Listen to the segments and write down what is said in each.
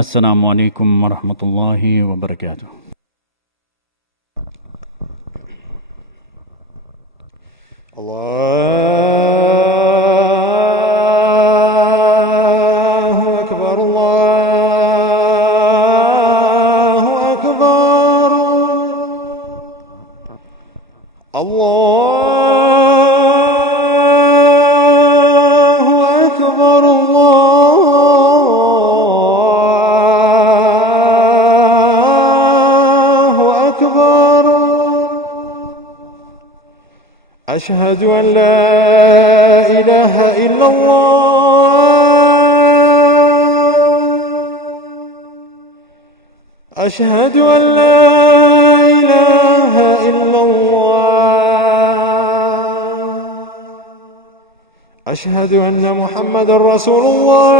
السلام عليكم ورحمة الله وبركاته. الله أكبر الله أكبر الله أكبر الله أكبر أشهد أن لا إله إلا الله أشهد أن لا إله إلا الله أشهد أن محمدا رسول الله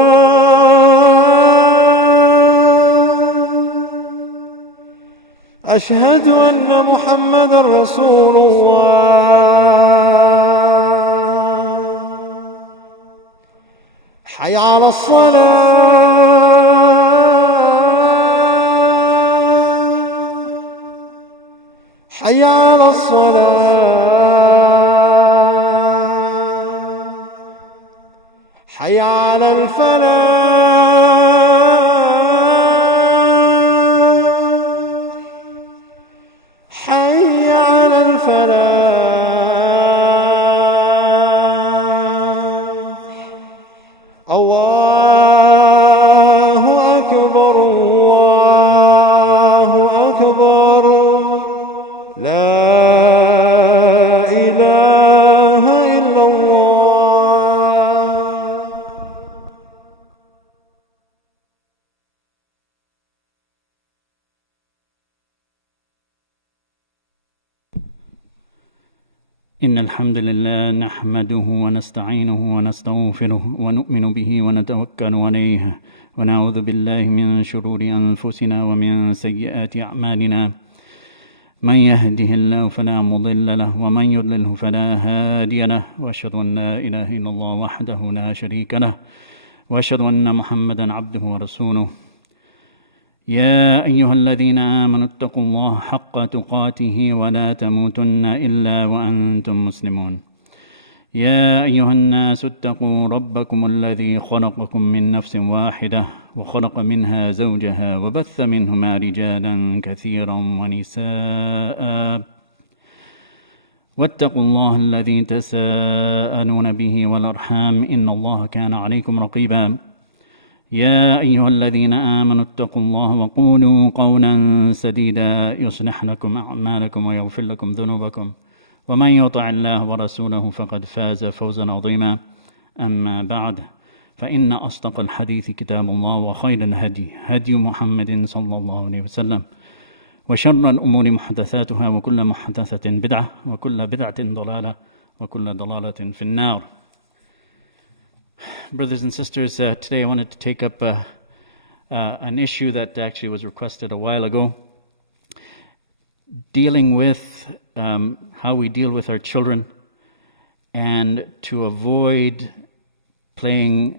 أشهد أن محمدا رسول الله حي على الصلاة حي على الصلاة حي على الفلاح حي على الفلاح الله أكبر الله أكبر لا إله إلا الله. إن الحمد لله نحمده ونستعينه ونستغفره ونؤمن به ونتوكل عليه ونعوذ بالله من شرور أنفسنا ومن سيئات أعمالنا من يهده الله فلا مضل له ومن يضلله فلا هادي له وأشهد أن لا إله إلا الله وحده لا شريك له وأشهد أن محمدا عبده ورسوله. يا أيها الذين آمنوا اتقوا الله حق تقاته ولا تموتن إلا وأنتم مسلمون. يا أيها الناس اتقوا ربكم الذي خلقكم من نفس واحدة وخلق منها زوجها وبث منهما رجالا كثيرا ونساء واتقوا الله الذي تساءلون به والأرحام إن الله كان عليكم رقيبا. يا أيها الذين آمنوا اتقوا الله وقولوا قولا سديدا يصلح لكم أعمالكم ويغفر لكم ذنوبكم ومن يطع الله ورسوله فقد فاز فوزا عظيما. أما بعد فإن أصدق الحديث كتاب الله وخير الهدي هدي محمد صلى الله عليه وسلم وشر الأمور محدثاتها وكل محدثة بدعة وكل بدعة ضلالة وكل ضلالة في النار. Brothers and sisters, today I wanted to take up an issue that actually was requested a while ago, dealing with how we deal with our children and to avoid playing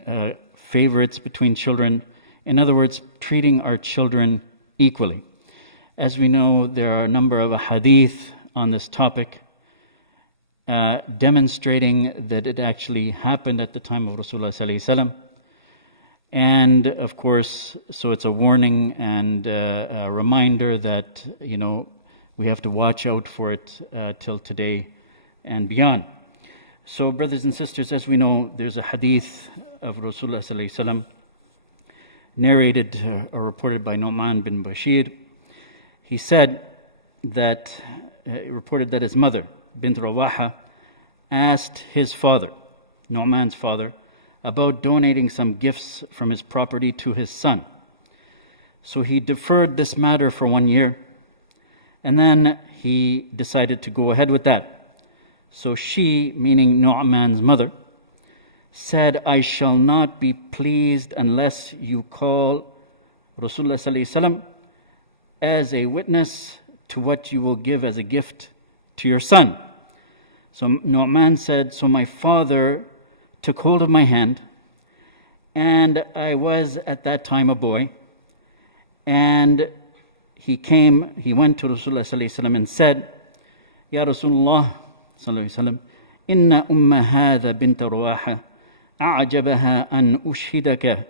favorites between children. In other words, treating our children equally. As we know, there are a number of hadith on this topic demonstrating that it actually happened at the time of Rasulullah sallallahu alaihi wasallam. And of course, so it's a warning and a reminder that, we have to watch out for it till today and beyond. So brothers and sisters, as we know, there's a hadith of Rasulullah sallallahu alaihi wasallam narrated or reported by Nu'man bin Bashir. He said that, reported that his mother, bint Rawaha, asked his father, Nu'man's father, about donating some gifts from his property to his son. So he deferred this matter for 1 year, and then he decided to go ahead with that. So she, meaning Nu'man's mother, said, I shall not be pleased unless you call Rasulullah sallallahu alaihi wasallam as a witness to what you will give as a gift to your son. So Nu'man said, so my father took hold of my hand, and I was at that time a boy, And he went to Rasulullah sallallahu alaihi wasallam and said, Ya Rasulullah sallallahu alaihi wasallam, Inna umma hadha bint Rawaha a'jabaha an ushhidaka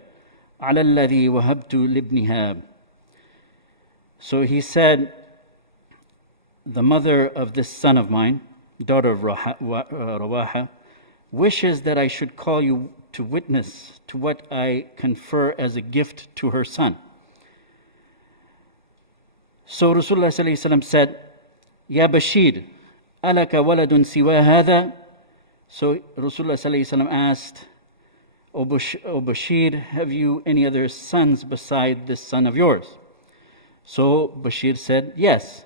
ala alladhi wahabtu libniha. So he said, the mother of this son of mine, daughter of Rawaha, wishes that I should call you to witness to what I confer as a gift to her son. So Rasulullah sallallahu alaihi wasallam said, Ya Bashir, alaka waladun siwa hadha? So Rasulullah sallallahu alaihi wasallam asked, O Bashir, have you any other sons beside this son of yours? So Bashir said, yes.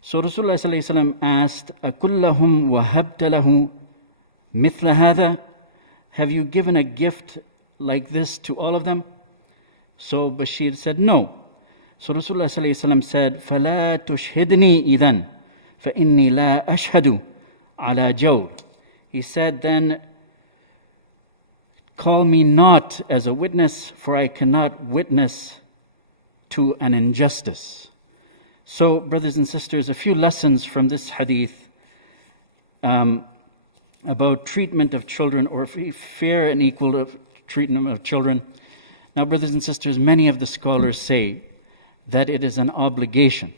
So Rasulullah sallallahu alaihi wasallam asked, Akullahum wahabta lahu mithla hadha? Have you given a gift like this to all of them? So Bashir said, no. So Rasulullah sallallahu alaihi wasallam said, فَلَا تُشْهِدْنِي إِذَنْ فَإِنِّي لَا أَشْهَدُ عَلَى جَوْرٍ. He said, then call me not as a witness, for I cannot witness to an injustice. So, brothers and sisters, a few lessons from this hadith about treatment of children, or fair and equal treatment of children. Now, brothers and sisters, many of the scholars say that it is an obligation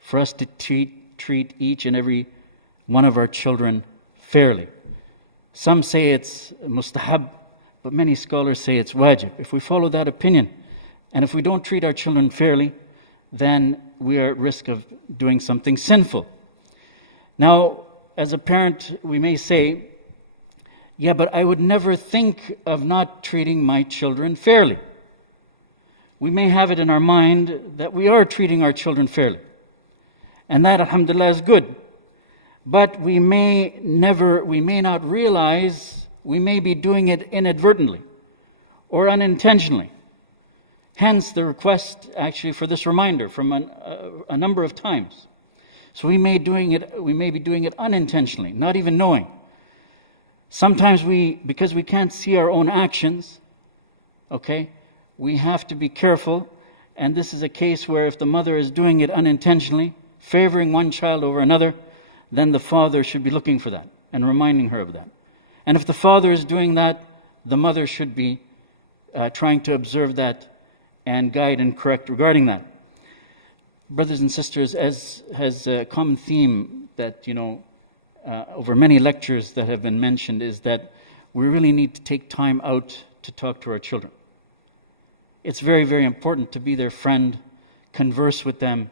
for us to treat each and every one of our children fairly. Some say it's mustahab, but many scholars say it's wajib. If we follow that opinion, and if we don't treat our children fairly, then we are at risk of doing something sinful. Now, as a parent, we may say, yeah, but I would never think of not treating my children fairly. We may have it in our mind that we are treating our children fairly. And that, alhamdulillah, is good. But we may not realize we may be doing it inadvertently or unintentionally. Hence the request actually for this reminder from a number of times. So we may be doing it unintentionally, not even knowing. Sometimes because we can't see our own actions, okay, we have to be careful. And this is a case where if the mother is doing it unintentionally, favoring one child over another, then the father should be looking for that and reminding her of that. And if the father is doing that, the mother should be trying to observe that and guide and correct regarding that. Brothers and sisters, as has a common theme that, over many lectures that have been mentioned, is that we really need to take time out to talk to our children. It's very, very important to be their friend, converse with them,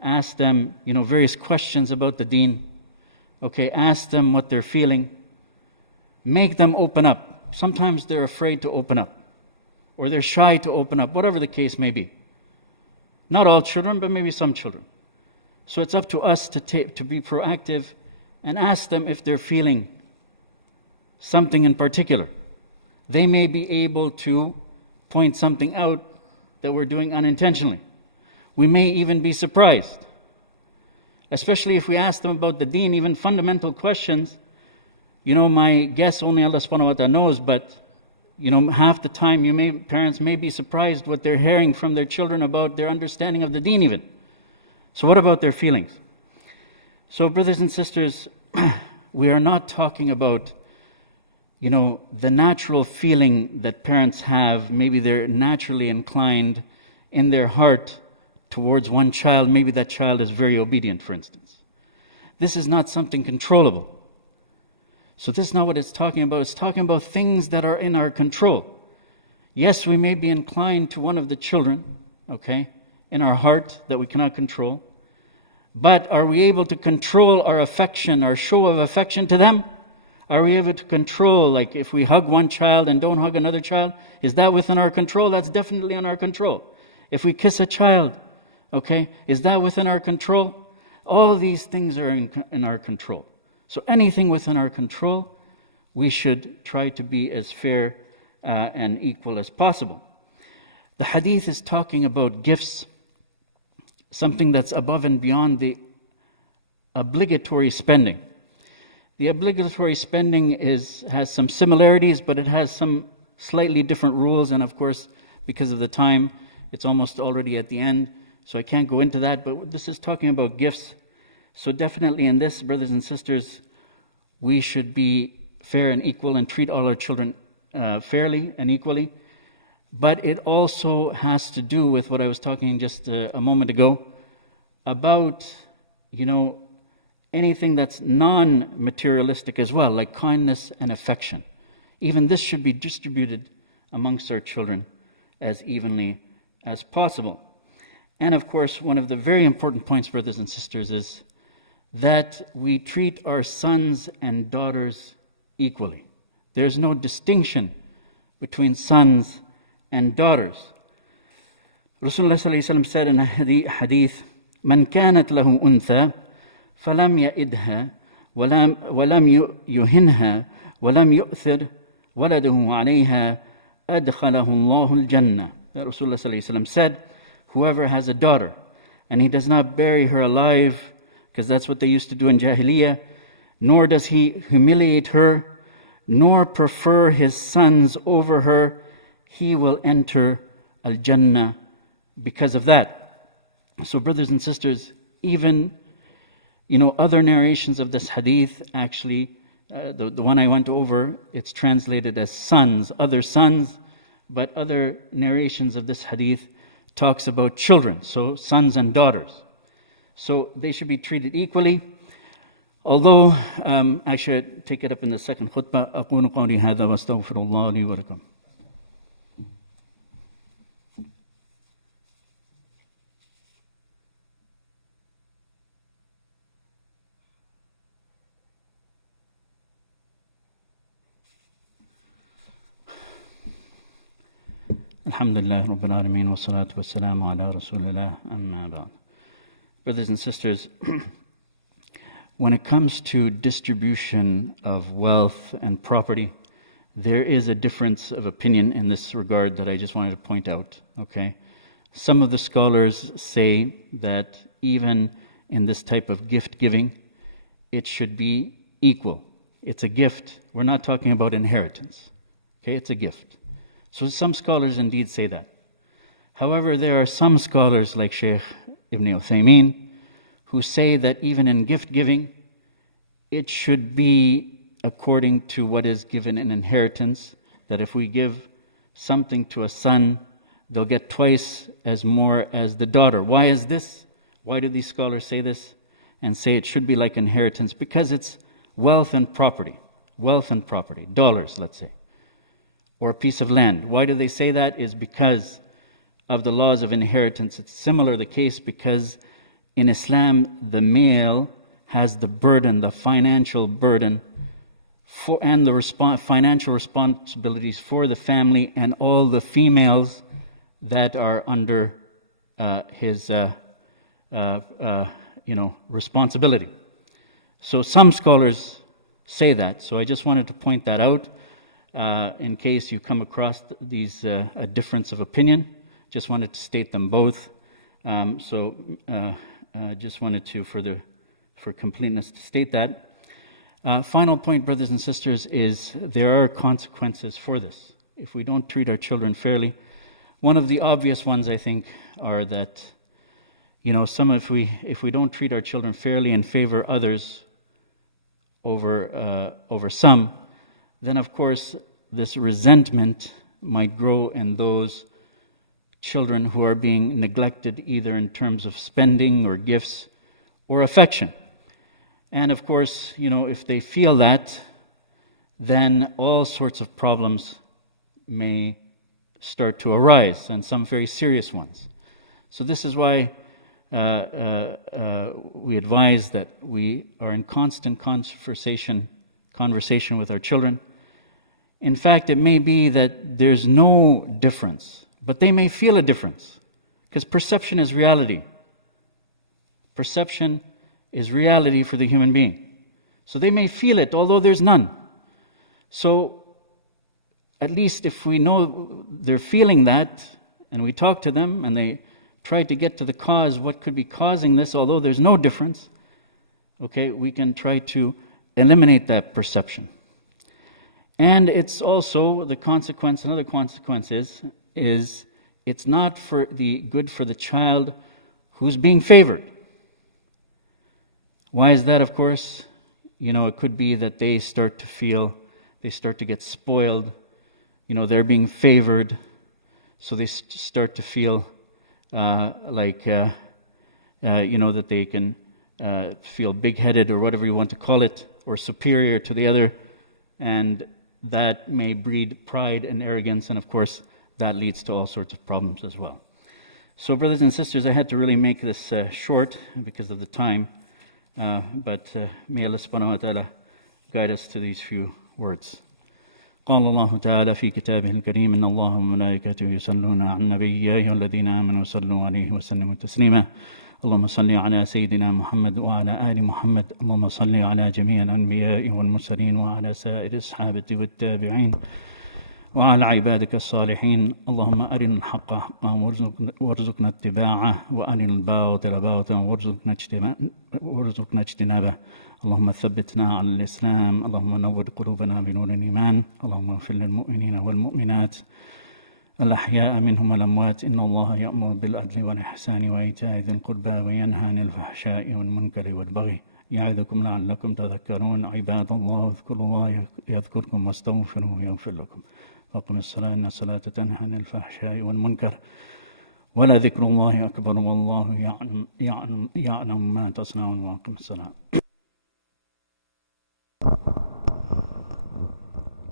ask them, various questions about the deen. Okay, ask them what they're feeling. Make them open up. Sometimes they're afraid to open up, or they're shy to open up, whatever the case may be. Not all children, but maybe some children. So it's up to us to be proactive and ask them if they're feeling something in particular. They may be able to point something out that we're doing unintentionally. We may even be surprised, especially if we ask them about the deen, even fundamental questions. My guess only Allah subhanahu wa ta'ala knows, but half the time parents may be surprised what they're hearing from their children about their understanding of the deen even. So what about their feelings? So brothers and sisters, we are not talking about the natural feeling that parents have. Maybe they're naturally inclined in their heart towards one child. Maybe that child is very obedient, for instance. This is not something controllable. So this is not what it's talking about. It's talking about things that are in our control. Yes, we may be inclined to one of the children, okay, in our heart that we cannot control. But are we able to control our affection, our show of affection to them? Are we able to control, like if we hug one child and don't hug another child? Is that within our control? That's definitely in our control. If we kiss a child, okay, is that within our control? All these things are in our control. So anything within our control, we should try to be as fair and equal as possible. The hadith is talking about gifts, something that's above and beyond the obligatory spending. The obligatory spending has some similarities, but it has some slightly different rules, and of course, because of the time, It's almost already at the end, so I can't go into that, but this is talking about gifts. So definitely in this, brothers and sisters, we should be fair and equal and treat all our children fairly and equally. But it also has to do with what I was talking just a moment ago about, anything that's non-materialistic as well, like kindness and affection. Even this should be distributed amongst our children as evenly as possible. And of course, one of the very important points, brothers and sisters, is that we treat our sons and daughters equally. There's no distinction between sons and daughters. Rasulullah ﷺ said in a hadith, "Man kanat lahu untha, falam ya'idha, walam yuhinha, walam yu'thir waladahu alayha, adkhalahu Allahu al-jannah." Rasulullah ﷺ said, whoever has a daughter and he does not bury her alive, because that's what they used to do in Jahiliyyah, nor does he humiliate her, nor prefer his sons over her, he will enter Al-Jannah because of that. So brothers and sisters, even other narrations of this hadith, actually the one I went over, it's translated as sons, other sons, but other narrations of this hadith talks about children, so sons and daughters. So they should be treated equally. Although, actually I take it up in the second khutbah. أقول قولي هذا واستغفر الله لي ولكم. Alhamdulillah Rabbil Alameen wa salatu wa salamu ala Rasulillah amma ba'd. Brothers and sisters, when it comes to distribution of wealth and property, there is a difference of opinion in this regard that I just wanted to point out, okay? Some of the scholars say that even in this type of gift giving, it should be equal. It's a gift. We're not talking about inheritance, okay? It's a gift. So some scholars indeed say that. However, there are some scholars like Sheikh Ibn Uthaymeen who say that even in gift giving, it should be according to what is given in inheritance, that if we give something to a son, they'll get twice as more as the daughter. Why is this? Why do these scholars say this and say it should be like inheritance? Because it's wealth and property, dollars, let's say, or a piece of land. Why do they say that? Is because of the laws of inheritance. It's similar the case because in Islam, the male has the burden, the financial burden, and the financial responsibilities for the family and all the females that are under his responsibility. So some scholars say that. So I just wanted to point that out in case you come across these a difference of opinion. Just wanted to state them both. Just wanted to, for completeness, to state that. Final point, brothers and sisters, is there are consequences for this. If we don't treat our children fairly, one of the obvious ones, I think, are that, if we don't treat our children fairly and favor others over some, then of course this resentment might grow in those children who are being neglected either in terms of spending or gifts or affection. And of course, if they feel that, then all sorts of problems may start to arise, and some very serious ones. So this is why we advise that we are in constant conversation with our children. In fact, it may be that there's no difference, but they may feel a difference, because perception is reality. Perception is reality for the human being. So they may feel it, although there's none. So at least if we know they're feeling that, and we talk to them, and they try to get to the cause, what could be causing this, although there's no difference, okay, we can try to eliminate that perception. And it's also the consequence, another consequence is it's not for the good for the child who's being favored. Why is that? Of course, it could be that they start to get spoiled. They're being favored, so they start to feel that they can feel big-headed or whatever you want to call it, or superior to the other, and that may breed pride and arrogance, and of course that leads to all sorts of problems as well. So brothers and sisters, I had to really make this short because of the time, but may Allah subhanahu wa ta'ala guide us to these few words. قال الله تعالى في كتابه الكريم إن الله وملائكته يصلون على النبي يا أيها الذين آمنوا صلوا عليه وسلموا تسليما اللهم صل على سيدنا محمد وعلى آل محمد اللهم صل على جميع الأنبياء والمرسلين وعلى سائر الصحابة والتابعين وعلى عبادك الصالحين اللهم أرنا الحق حقا وارزقنا اتباعه وأرنا الباطل باطلا وارزقنا اجتنابه اللهم ثبتنا على الإسلام اللهم نور قلوبنا بنور الإيمان اللهم اغفر للمؤمنين والمؤمنات الأحياء منهم والأموات إن الله يأمر بالعدل والإحسان وإيتاء ذي القربى وينهى عن الفحشاء والمنكر والبغي يعظكم لعلكم تذكرون عباد الله اذكروا الله يذكركم واستغفروه يغفر لكم وأقم الصلاة إن الصلاة تنهى عن الفحشاء والمنكر ولذكر الله أكبر والله يعلم ما تصنعون وأقم الصلاة.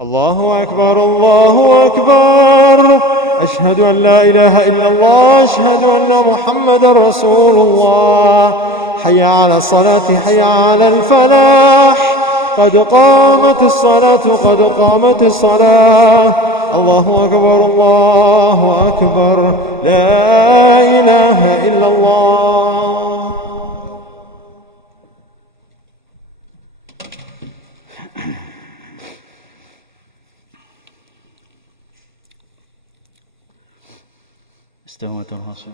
الله أكبر الله أكبر أشهد أن لا إله إلا الله أشهد أن محمدا رسول الله حي على الصلاة حي على الفلاح قد قامت الصلاة قد قامت الصلاة الله أكبر الله أكبر لا إله إلا الله. استوت الرسول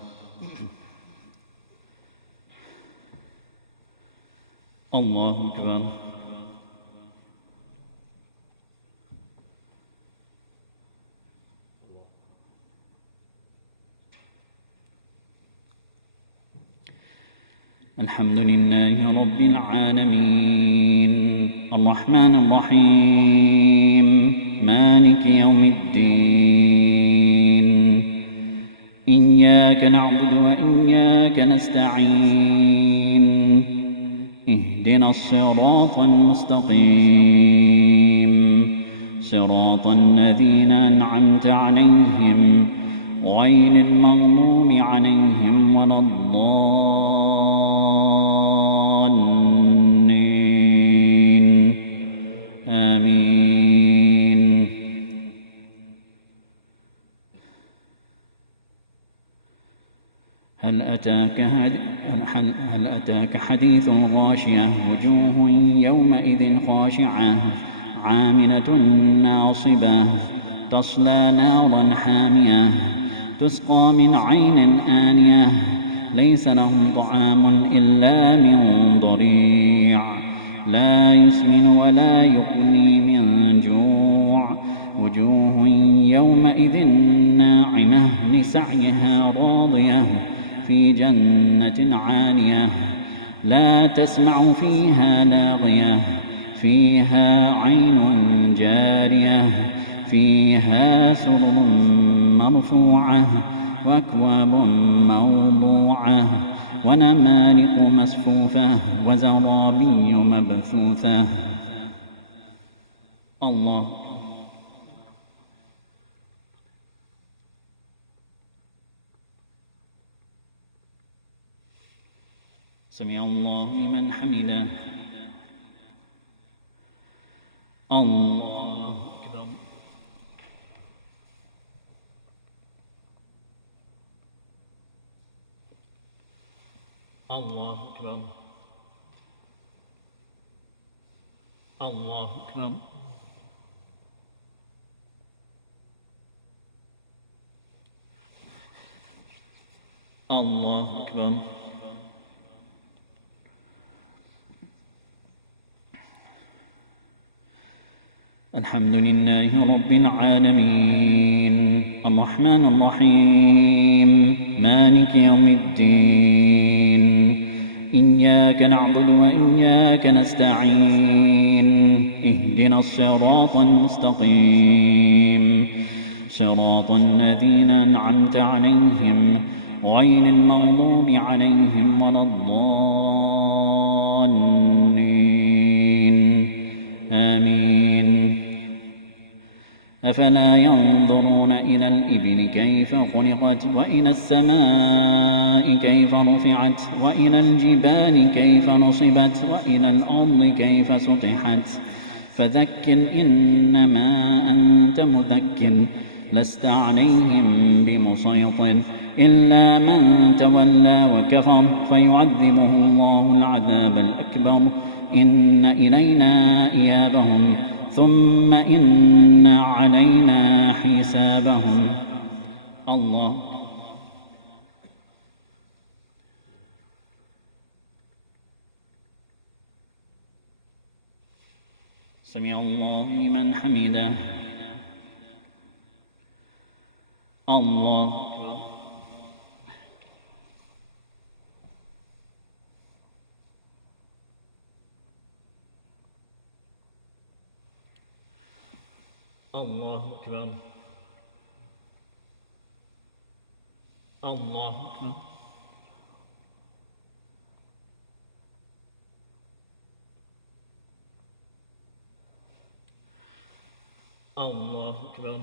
الله أكبر الحمد لله رب العالمين الرحمن الرحيم مالك يوم الدين إياك نعبد وإياك نستعين اهدنا الصراط المستقيم صراط الذين أنعمت عليهم غير المغضوب عليهم ولا الضالين آمين. هل أتاك حديث الغاشية وجوه يومئذ خاشعة عاملة ناصبة تصلى نارا حامية تسقى من عين آنية ليس لهم طعام إلا من ضريع لا يسمن ولا يغني من جوع وجوه يومئذ ناعمة لسعيها راضية في جنة عالية لا تسمع فيها لاغية فيها عين جارية فيها سرر مرفوعة وأكواب موضوعة ونمارق مصفوفة وزرابي مبثوثة. الله سمع الله لمن حمده الله أكبر الله أكبر الله أكبر الله أكبر. الحمد لله رب العالمين الرحمن الرحيم مالك يوم الدين إياك نعبد وإياك نستعين اهدنا الصراط المستقيم صراط الذين أنعمت عليهم غير المغضوب عليهم ولا الضالين آمين. أفلا ينظرون إلى الإبل كيف خلقت وإلى السماء كيف رفعت وإلى الجبال كيف نصبت وإلى الأرض كيف سطحت فذكر إنما أنت مذكر لست عليهم بمسيطر إلا من تولى وكفر فيعذبه الله العذاب الأكبر إن إلينا إيابهم ثم إن علينا حسابهم. الله سمع الله لمن حمده. الله الله أكبر. الله أكبر. الله أكبر.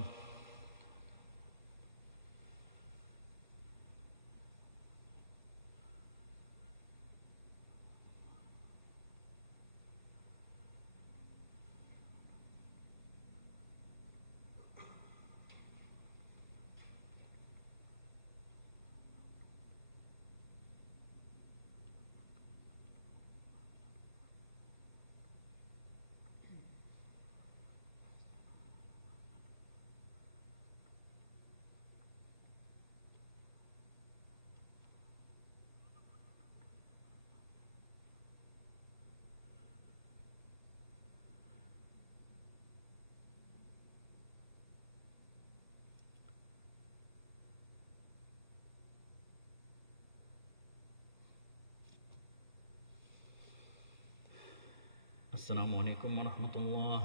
السلام عليكم ورحمة الله.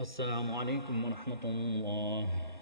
السلام عليكم ورحمة الله.